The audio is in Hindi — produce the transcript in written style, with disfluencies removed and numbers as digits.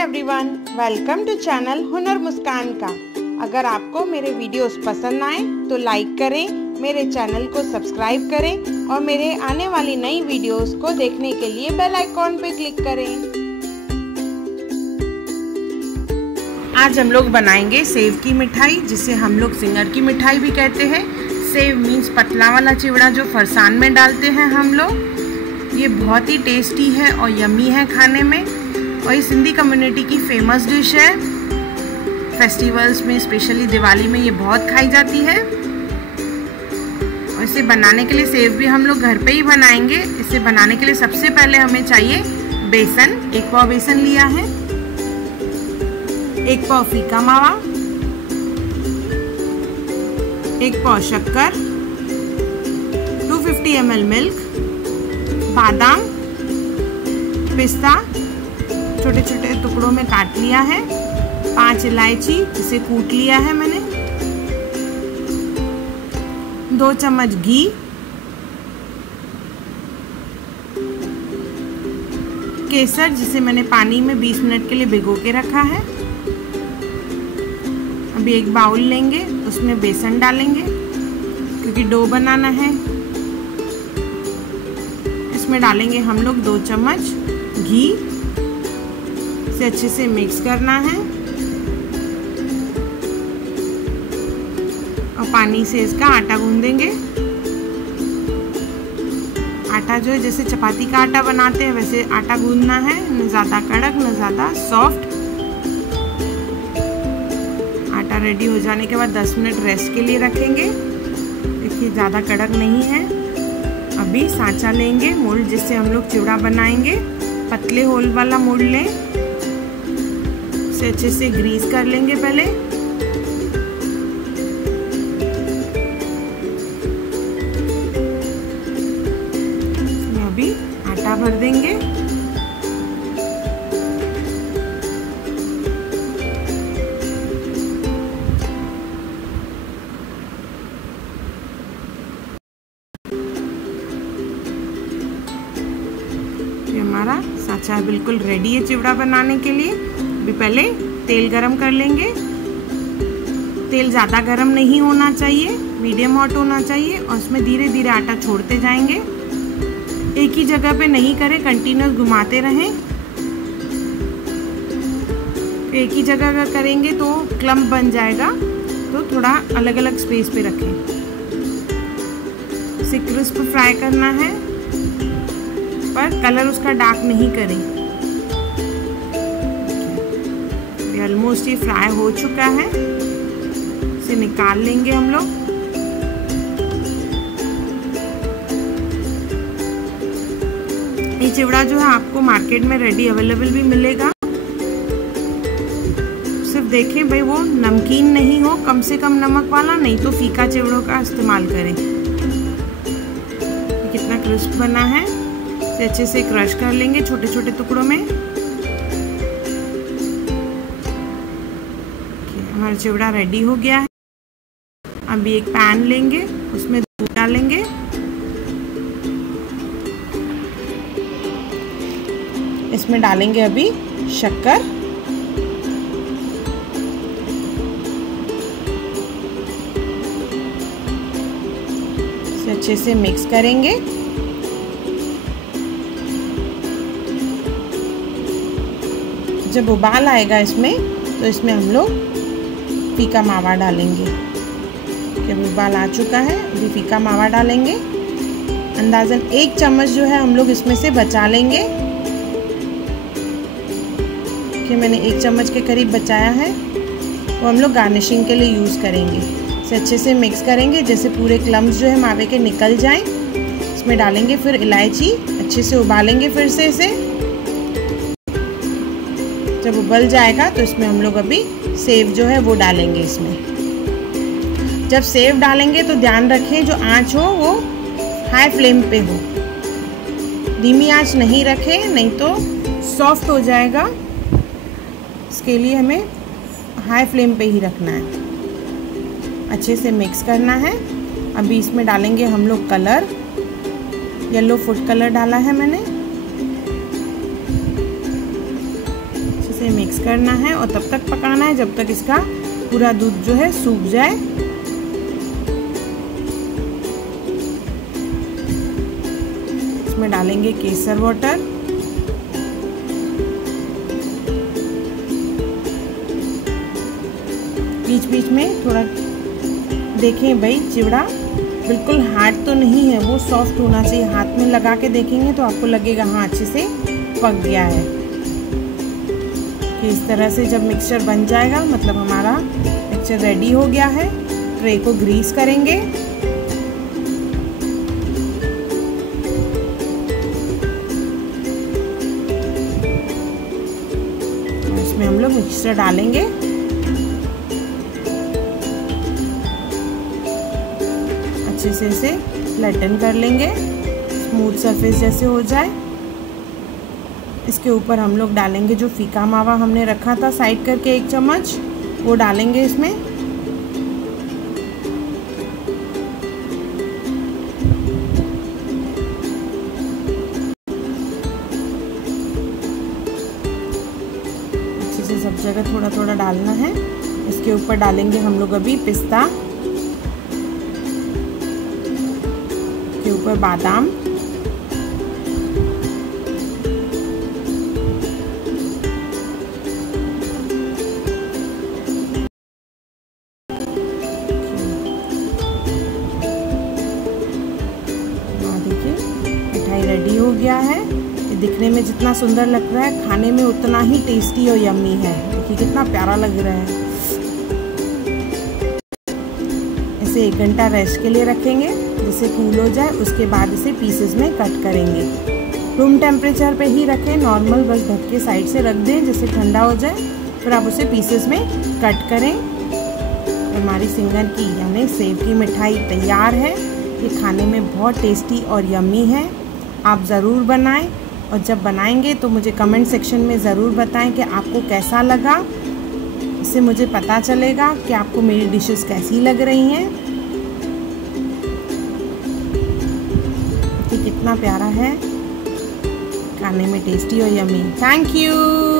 एवरीवन, वेलकम टू चैनल हुनर मुस्कान का। अगर आपको मेरे वीडियोस पसंद आए तो लाइक करें, मेरे चैनल को सब्सक्राइब करें और मेरे आने वाली नई वीडियोस को देखने के लिए बेल आइकॉन पे क्लिक करें। आज हम लोग बनाएंगे सेव की मिठाई, जिसे हम लोग सिंगर की मिठाई भी कहते हैं। सेव मीन्स पतला वाला चिवड़ा जो फरसान में डालते हैं हम लोग। ये बहुत ही टेस्टी है और यम्मी है खाने में, और ये सिंधी कम्युनिटी की फेमस डिश है। फेस्टिवल्स में, स्पेशली दिवाली में ये बहुत खाई जाती है। और इसे बनाने के लिए सेव भी हम लोग घर पे ही बनाएंगे। इसे बनाने के लिए सबसे पहले हमें चाहिए बेसन। 1 पाव बेसन लिया है, 1 पाव फीका मावा, 1 पाव शक्कर, 250 ml मिल्क, बादाम, पिस्ता छोटे छोटे टुकड़ों में काट लिया है, 5 इलायची जिसे कूट लिया है मैंने, 2 चम्मच घी, केसर जिसे मैंने पानी में 20 मिनट के लिए भिगो के रखा है। अभी एक बाउल लेंगे, उसमें बेसन डालेंगे क्योंकि डो बनाना है। इसमें डालेंगे हम लोग 2 चम्मच घी, इसे अच्छे से मिक्स करना है और पानी से इसका आटा गूंदेंगे। आटा जो है जैसे चपाती का आटा बनाते हैं वैसे आटा गूंदना है, न ज़्यादा कड़क न ज़्यादा सॉफ्ट। आटा रेडी हो जाने के बाद 10 मिनट रेस्ट के लिए रखेंगे। देखिए ज़्यादा कड़क नहीं है। अभी सांचा लेंगे, मोल्ड जिससे हम लोग चिवड़ा बनाएंगे। पतले होल वाला मोल्ड लें, इसे अच्छे से ग्रीस कर लेंगे पहले। इसमें अभी आटा भर देंगे। हमारा सांचा बिल्कुल रेडी है चिवड़ा बनाने के लिए। अभी पहले तेल गरम कर लेंगे। तेल ज़्यादा गरम नहीं होना चाहिए, मीडियम हॉट होना चाहिए, और उसमें धीरे धीरे आटा छोड़ते जाएंगे। एक ही जगह पे नहीं करें, कंटिन्यूस घुमाते रहें। एक ही जगह अगर करेंगे तो क्लम्प बन जाएगा, तो थोड़ा अलग अलग स्पेस पे रखें। इसे क्रिस्प फ्राई करना है, पर कलर उसका डार्क नहीं करें। ऑलमोस्ट ये फ्राई हो चुका है, इसे निकाल लेंगे हम लोग। ये चिवड़ा जो है आपको मार्केट में रेडी अवेलेबल भी मिलेगा। सिर्फ देखें भाई वो नमकीन नहीं हो, कम से कम नमक वाला, नहीं तो फीका चिवड़ों का इस्तेमाल करें। कितना क्रिस्प बना है। इसे अच्छे से क्रश कर लेंगे छोटे छोटे टुकड़ों में। हमारा चिवड़ा रेडी हो गया है। अभी एक पैन लेंगे, उसमें दूध डालेंगे, इसमें डालेंगे अभी शक्कर, इसे अच्छे से मिक्स करेंगे। जब उबाल आएगा इसमें, तो इसमें हम लोग फीका मावा डालेंगे। अभी उबाल आ चुका है, अभी फीका मावा डालेंगे। अंदाज़न 1 चम्मच जो है हम लोग इसमें से बचा लेंगे। कि मैंने 1 चम्मच के करीब बचाया है, वो हम लोग गार्निशिंग के लिए यूज़ करेंगे। इसे अच्छे से मिक्स करेंगे, जैसे पूरे क्लम्स जो है मावे के निकल जाएं। इसमें डालेंगे फिर इलायची, अच्छे से उबालेंगे फिर से इसे। जब उबल जाएगा तो इसमें हम लोग अभी सेव जो है वो डालेंगे इसमें। जब सेव डालेंगे तो ध्यान रखें जो आंच हो वो हाई फ्लेम पे हो, धीमी आंच नहीं रखें, नहीं तो सॉफ्ट हो जाएगा। इसके लिए हमें हाई फ्लेम पे ही रखना है। अच्छे से मिक्स करना है। अभी इसमें डालेंगे हम लोग कलर। येलो फूड कलर डाला है मैंने। से मिक्स करना है और तब तक पकाना है जब तक इसका पूरा दूध जो है सूख जाए। इसमें डालेंगे केसर वाटर, बीच बीच में थोड़ा देखें भाई, चिवड़ा बिल्कुल हार्ड तो नहीं है, वो सॉफ्ट होना चाहिए। हाथ में लगा के देखेंगे तो आपको लगेगा हाँ अच्छे से पक गया है। कि इस तरह से जब मिक्सचर बन जाएगा मतलब हमारा मिक्सचर रेडी हो गया है। ट्रे को ग्रीस करेंगे। इसमें हम लोग मिक्सचर डालेंगे। अच्छे से इसे फ्लैटन कर लेंगे, स्मूथ सरफेस जैसे हो जाए। इसके ऊपर हम लोग डालेंगे जो फीका मावा हमने रखा था साइड करके 1 चम्मच, वो डालेंगे इसमें। अच्छे से सब जगह थोड़ा थोड़ा डालना है। इसके ऊपर डालेंगे हम लोग अभी पिस्ता, के ऊपर बादाम, देखिए मिठाई रेडी हो गया है। ये दिखने में जितना सुंदर लग रहा है खाने में उतना ही टेस्टी और यम्मी है। देखिए कितना प्यारा लग रहा है। इसे 1 घंटा रेस्ट के लिए रखेंगे जिससे कूल हो जाए। उसके बाद इसे पीसेस में कट करेंगे। रूम टेम्परेचर पे ही रखें, नॉर्मल बस ढक के साइड से रख दें जिससे ठंडा हो जाए। फिर आप उसे पीसेस में कट करें। हमारी सिंगर की यानी सेव की मिठाई तैयार है। ये खाने में बहुत टेस्टी और यम्मी है। आप ज़रूर बनाएं और जब बनाएंगे तो मुझे कमेंट सेक्शन में ज़रूर बताएं कि आपको कैसा लगा। इससे मुझे पता चलेगा कि आपको मेरी डिशेस कैसी लग रही हैं। कितना प्यारा है, खाने में टेस्टी और यम्मी। Thank you.